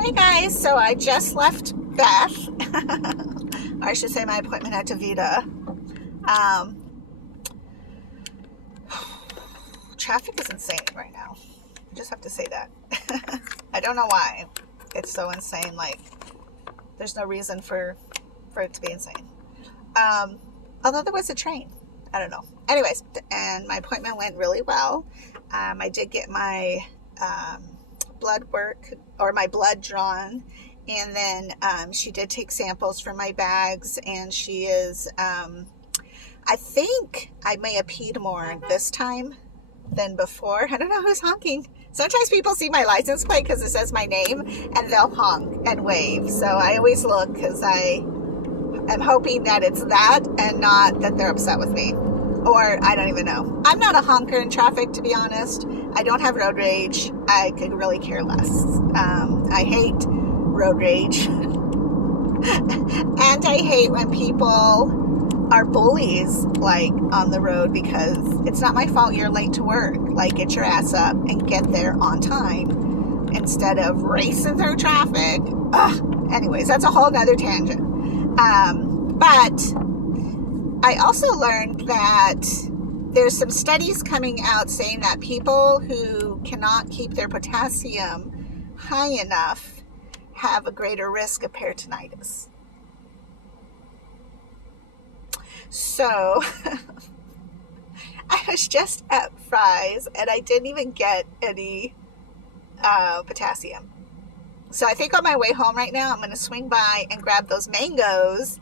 Hey guys, so I just left Beth, or I should say my appointment at DaVita. Traffic is insane right now. I just have to say that. I don't know why it's so insane. Like, there's no reason for it to be insane. Although there was a train. I don't know. Anyways, and my appointment went really well. I did get my blood work, or my blood drawn, and then she did take samples from my bags, and she is I think I may have peed more this time than before. I don't know who's honking. Sometimes people see my license plate because it says my name and they'll honk and wave, so I always look because I am hoping that it's that and not that they're upset with me, or I don't even know. I'm not a honker in traffic, to be honest. I don't have road rage. I could really care less. I hate road rage. And I hate when people are bullies, like, on the road, because it's not my fault you're late to work. Like, get your ass up and get there on time instead of racing through traffic. Ugh. Anyways, that's a whole nother tangent. But I also learned that there's some studies coming out saying that people who cannot keep their potassium high enough have a greater risk of peritonitis. So I was just at Fry's and I didn't even get any potassium. So I think on my way home right now, I'm going to swing by and grab those mangoes.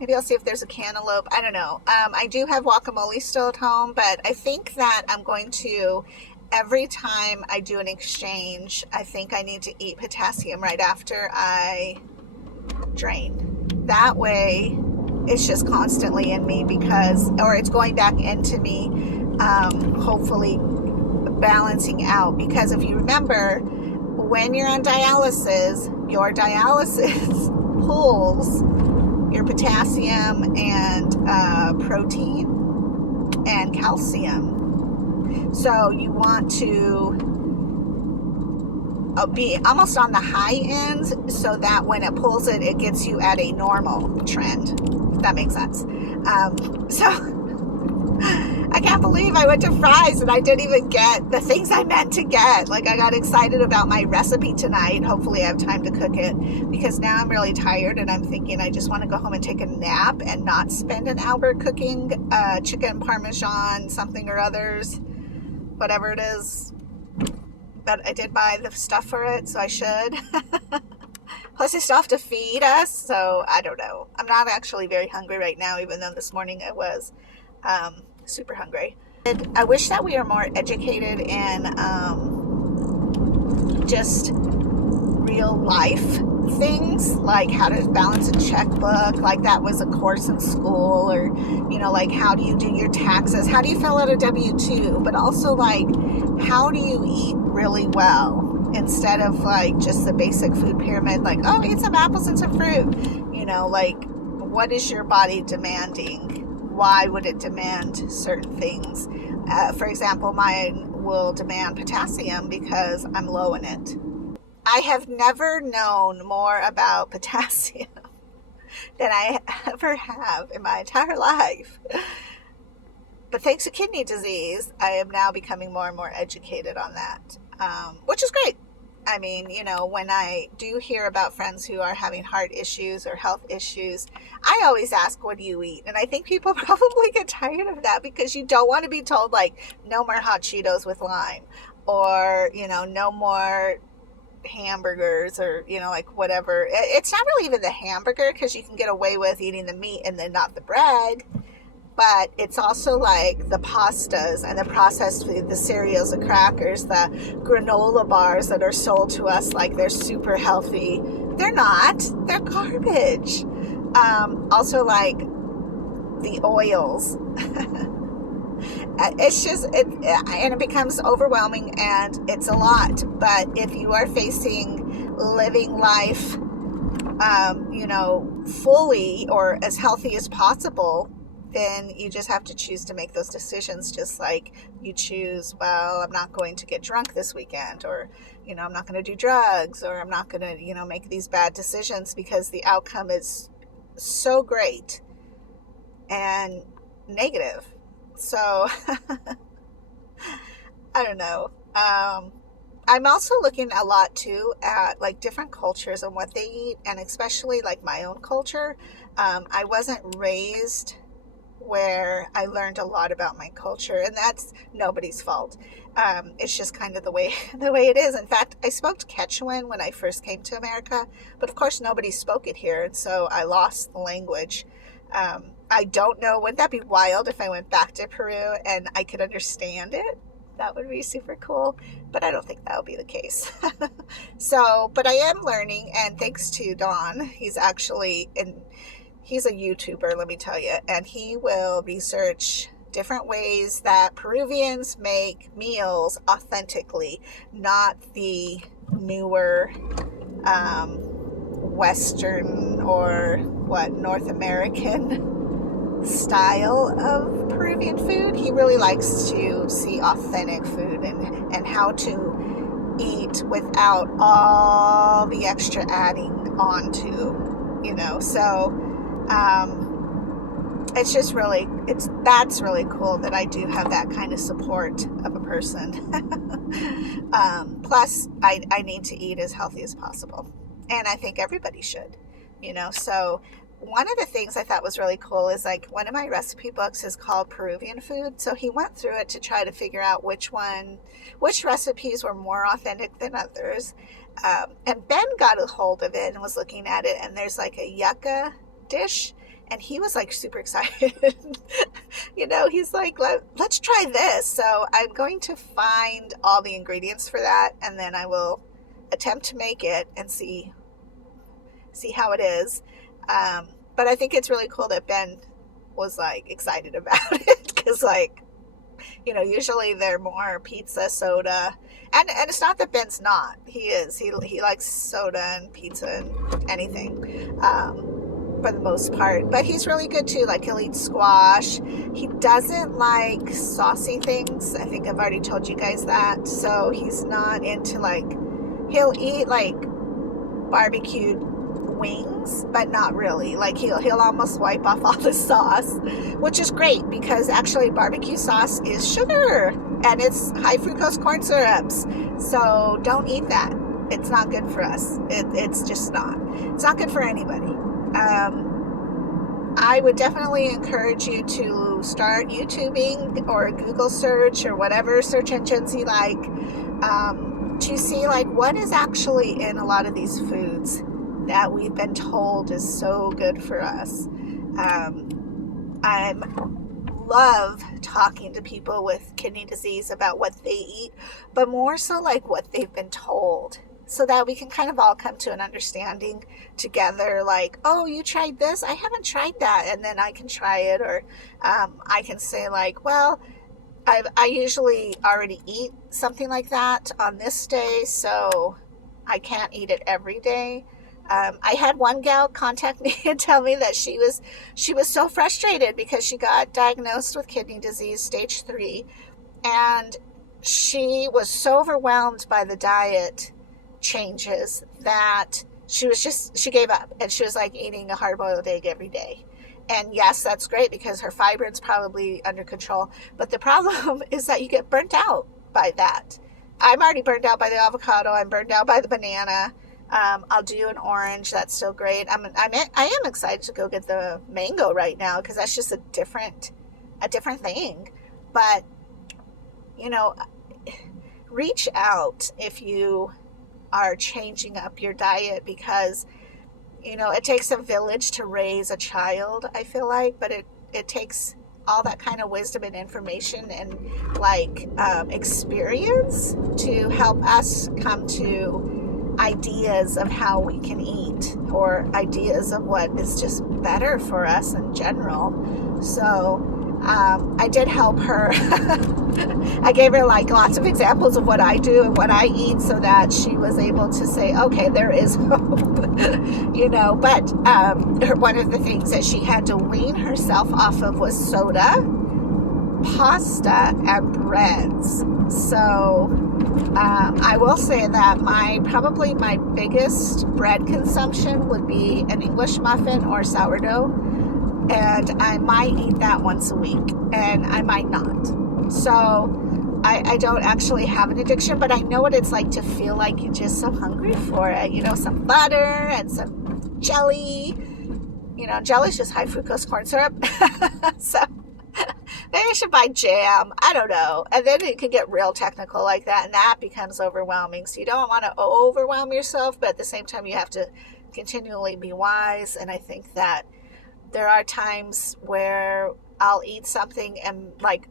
Maybe I'll see if there's a cantaloupe. I don't know. I do have guacamole still at home, but I think that I'm going to, every time I do an exchange, I think I need to eat potassium right after I drain. That way, it's just constantly in me or it's going back into me, hopefully balancing out. Because if you remember, when you're on dialysis, your dialysis pulls your potassium and protein and calcium. So you want to be almost on the high end so that when it pulls it, it gets you at a normal trend. If that makes sense. So I can't believe I went to Fry's and I didn't even get the things I meant to get. Like, I got excited about my recipe tonight. Hopefully I have time to cook it, because now I'm really tired and I'm thinking I just want to go home and take a nap and not spend an hour cooking chicken parmesan something or others, whatever it is. But I did buy the stuff for it, so I should. Plus I still have to feed us, so I don't know. I'm not actually very hungry right now, even though this morning I was super hungry. I wish that we were more educated in just real life things, like how to balance a checkbook, like that was a course in school, or, you know, like how do you do your taxes, how do you fill out a W-2, but also like how do you eat really well, instead of like just the basic food pyramid, like, oh, eat some apples and some fruit, you know, like what is your body demanding? Why would it demand certain things? For example, mine will demand potassium because I'm low in it. I have never known more about potassium than I ever have in my entire life. But thanks to kidney disease, I am now becoming more and more educated on that, which is great. I mean, you know, when I do hear about friends who are having heart issues or health issues, I always ask, what do you eat? And I think people probably get tired of that, because you don't want to be told, like, no more hot Cheetos with lime, or, you know, no more hamburgers, or, you know, like whatever. It's not really even the hamburger, because you can get away with eating the meat and then not the bread. But it's also like the pastas and the processed food, the cereals, the crackers, the granola bars that are sold to us like they're super healthy. They're not. They're garbage. Also, like the oils. It's just, and it becomes overwhelming, and it's a lot. But if you are facing living life, you know, fully or as healthy as possible, then you just have to choose to make those decisions, just like you choose, well, I'm not going to get drunk this weekend, or, I'm not going to do drugs, or I'm not going to, make these bad decisions because the outcome is so great and negative. So, I don't know. I'm also looking a lot too at like different cultures and what they eat, and especially like my own culture. I wasn't raised where I learned a lot about my culture, and that's nobody's fault. It's just kind of the way it is. In fact, I spoke Quechuan when I first came to America, but of course nobody spoke it here, and so I lost the language. I don't know, wouldn't that be wild if I went back to Peru and I could understand it? That would be super cool, but I don't think that'll be the case. So, but I am learning, and thanks to Don, he's a YouTuber, let me tell you, and he will research different ways that Peruvians make meals authentically, not the newer Western or North American style of Peruvian food. He really likes to see authentic food and how to eat without all the extra adding onto, so it's just really, that's really cool that I do have that kind of support of a person. Plus I need to eat as healthy as possible, and I think everybody should, so one of the things I thought was really cool is like one of my recipe books is called Peruvian Food. So he went through it to try to figure out which recipes were more authentic than others. And Ben got a hold of it and was looking at it, and there's like a yucca dish, and he was like super excited. He's like, let's try this. So I'm going to find all the ingredients for that, and then I will attempt to make it and see how it is. But I think it's really cool that Ben was like excited about it, because usually they're more pizza, soda, and it's not that Ben's not. He likes soda and pizza and anything, for the most part. But he's really good too. Like he'll eat squash. He doesn't like saucy things. I think I've already told you guys that. So he's not into he'll eat barbecued wings, but not really. He'll almost wipe off all the sauce, which is great, because actually barbecue sauce is sugar and it's high fructose corn syrups. So don't eat that. It's not good for us. It's just not. It's not good for anybody. I would definitely encourage you to start YouTubing or Google search or whatever search engines you like, to see what is actually in a lot of these foods that we've been told is so good for us. I love talking to people with kidney disease about what they eat, but more so what they've been told, so that we can kind of all come to an understanding together. Oh, you tried this? I haven't tried that. And then I can try it. Or I can say well, I usually already eat something like that on this day, so I can't eat it every day. I had one gal contact me and tell me that she was so frustrated because she got diagnosed with kidney disease, stage 3, and she was so overwhelmed by the diet changes that she gave up, and she was eating a hard-boiled egg every day. And yes, that's great because her fibrin's probably under control, but the problem is that you get burnt out by that. I'm already burned out by the avocado. I'm burned out by the banana. I'll do an orange. That's still great. I am excited to go get the mango right now, because that's just a different thing. But, reach out if you are changing up your diet, because, it takes a village to raise a child, I feel like, but it takes all that kind of wisdom and information and experience to help us come to ideas of how we can eat, or ideas of what is just better for us in general. So I did help her. I gave her like lots of examples of what I do and what I eat so that she was able to say, okay, there is hope. But one of the things that she had to wean herself off of was soda, pasta, and breads. So I will say that probably my biggest bread consumption would be an English muffin or sourdough. And I might eat that once a week, and I might not. So I don't actually have an addiction, but I know what it's like to feel like you're just so hungry for it. Some butter and some jelly. Jelly's just high fructose corn syrup. So maybe I should buy jam. I don't know. And then it can get real technical like that, and that becomes overwhelming. So you don't want to overwhelm yourself, but at the same time, you have to continually be wise. And I think that there are times where I'll eat something and like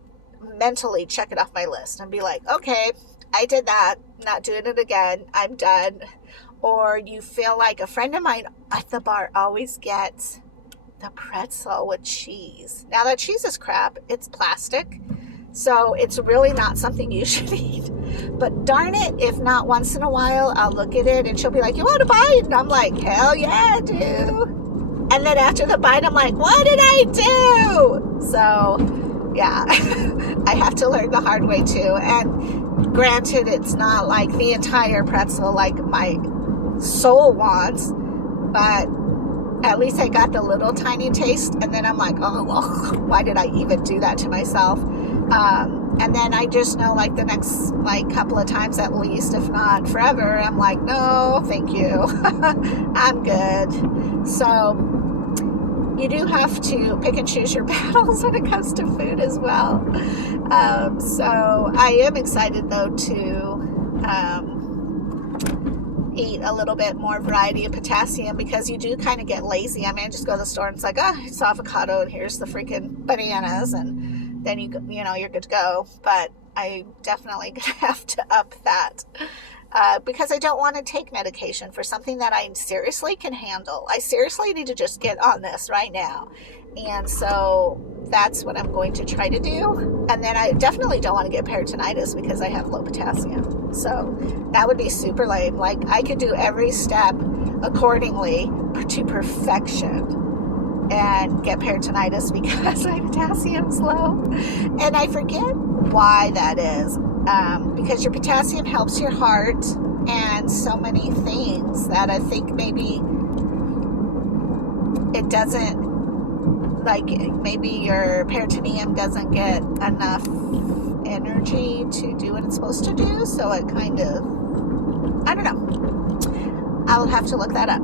mentally check it off my list and be like, okay, I did that, not doing it again, I'm done. Or you feel like a friend of mine at the bar always gets the pretzel with cheese. Now that cheese is crap, it's plastic, so it's really not something you should eat. But darn it, if not once in a while, I'll look at it and she'll be like, you want a bite? And I'm like, hell yeah, I do. And then after the bite, I'm like, what did I do? So, yeah, I have to learn the hard way too. And granted, it's not like the entire pretzel like my soul wants, but at least I got the little tiny taste. And then I'm like, oh, well, why did I even do that to myself? And then I just know like the next like couple of times at least, if not forever, I'm like, no, thank you. I'm good. So you do have to pick and choose your battles when it comes to food as well. So I am excited though to eat a little bit more variety of potassium, because you do kind of get lazy. I mean, I just go to the store and it's like, oh, it's avocado and here's the freaking bananas, and then you're good to go. But I definitely gonna have to up that. Because I don't want to take medication for something that I seriously can handle. I seriously need to just get on this right now. And so that's what I'm going to try to do. And then I definitely don't want to get peritonitis because I have low potassium. So that would be super lame. Like I could do every step accordingly to perfection and get peritonitis because my potassium's low. And I forget why that is. Because your potassium helps your heart and so many things that I think maybe it doesn't, like maybe your peritoneum doesn't get enough energy to do what it's supposed to do. So it kind of, I don't know. I'll have to look that up.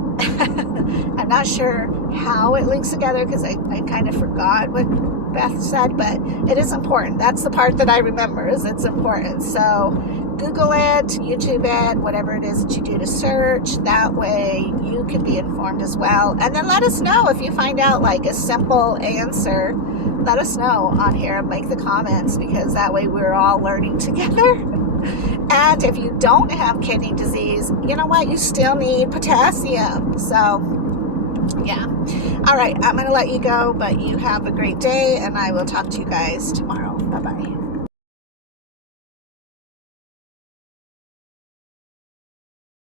I'm not sure how it links together because I kind of forgot what Beth said, but it is important. That's the part that I remember, is it's important. So Google it, YouTube it, whatever it is that you do to search. That way you can be informed as well. And then let us know if you find out like a simple answer. Let us know on here and make the comments, because that way we're all learning together. And if you don't have kidney disease, you know what? You still need potassium. So yeah. All right. I'm going to let you go, but you have a great day, and I will talk to you guys tomorrow. Bye-bye.